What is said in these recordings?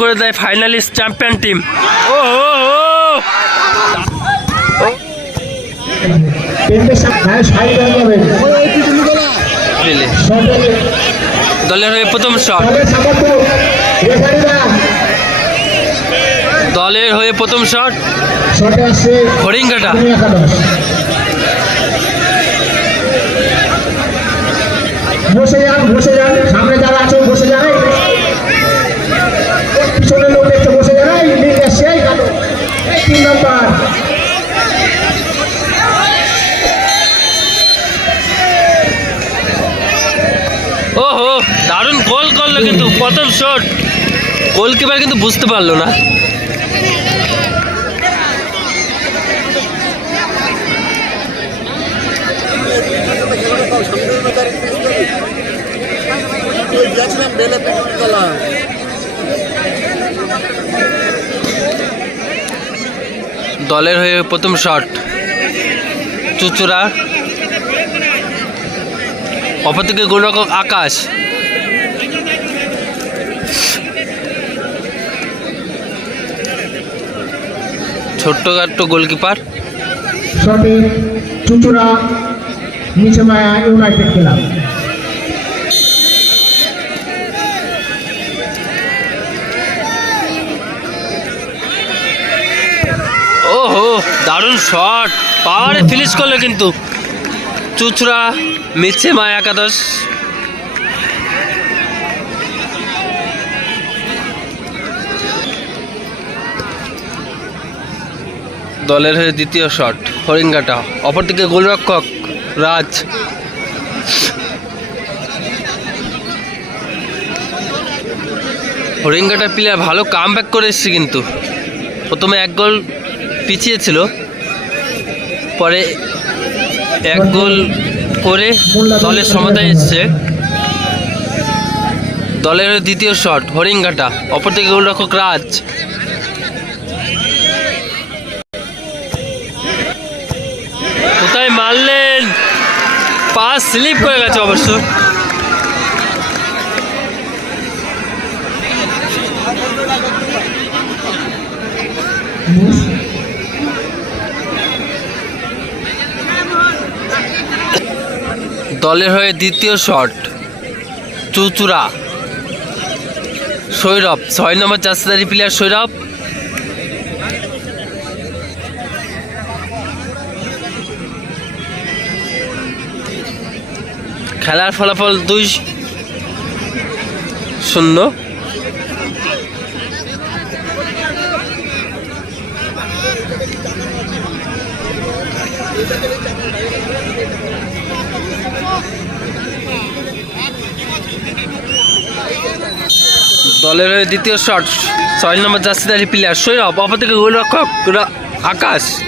করে দেয় finalist champion team ও দলের হয়ে প্রথম শট দলের হয়ে প্রথম শট হরিঙ্গাটা। যান, সামনে তিন নম্বর ও হো দারুণ গোল করল কিন্তু, প্রথম শট গোলকিপার কিন্তু বুঝতে পারল না। দলের হয়ে প্রথম শট চুচুরা অপর থেকে গোলরক্ষক আকাশ। ছোট্ট খাট্ট গোলকিপার চুচুড়া, নিচে মায়া ইউনাইটেড ও হো দারুণ শট পাওয়ারে ফিনিশ করল কিন্তু। চুচড়া, মিছে মা একাদশ। দলের হয়ে দ্বিতীয় শট হরিঙ্গাটা অপরদিকে গোলরক্ষক, রাজ। হরিঙ্গাটা প্লেয়ার ভালো কাম ব্যাক করে এসছে কিন্তু। প্রথমে এক গোল পিছিয়ে ছিল পরে এক গোল করে দলের সমতায় এসছে। দলের দ্বিতীয় শট, হরিঙ্গাটা। অপর থেকে গোলরক্ষক রাজ। কোথায় মারলেন? পাস স্লিপ করে গেছে অবশ্য। দলের হয়ে দ্বিতীয় শট চুচুরা সৈরভ, ছয় নম্বর চাষদারি প্লেয়ার সৈরভ। খেলার ফলাফল দুই শূন্য। দলের দ্বিতীয় শট, ছয় নম্বর জার্সিদারি প্লেয়ার সৈরভ অপর থেকে গোলরক্ষক আকাশ।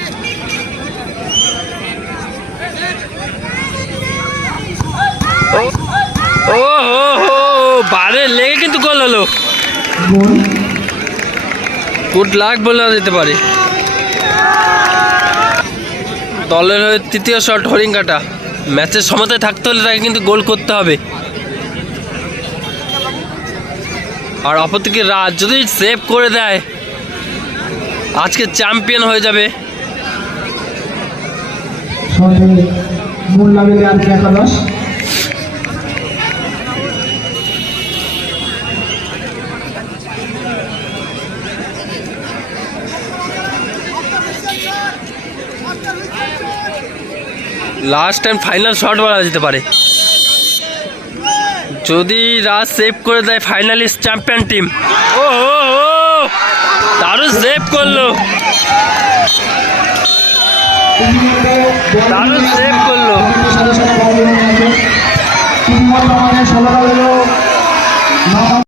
ও- ও হো হো বারে লেগে কিন্তু গোল হলো। গুড লাক বলে যেতে পারে। দলের হয়ে তৃতীয় শট হরিঙ্গাটা ম্যাচের সমতায় থাকতে হলে তাকে কিন্তু গোল করতে হবে। আর অপরদিকে রাজ যদি সেভ করে দেয়, আজকে চ্যাম্পিয়ন হয়ে যাবে শটে মোল্লা মিলিয়ার একাদশ লাস্ট টাইম ফাইনাল শট বলা যেতে পারে। যদি রাজ সেভ করে দেয় ফাইনালিস্ট চ্যাম্পিয়ন টিম ও দারুণ সেভ করল। দারুণ সেভ করল।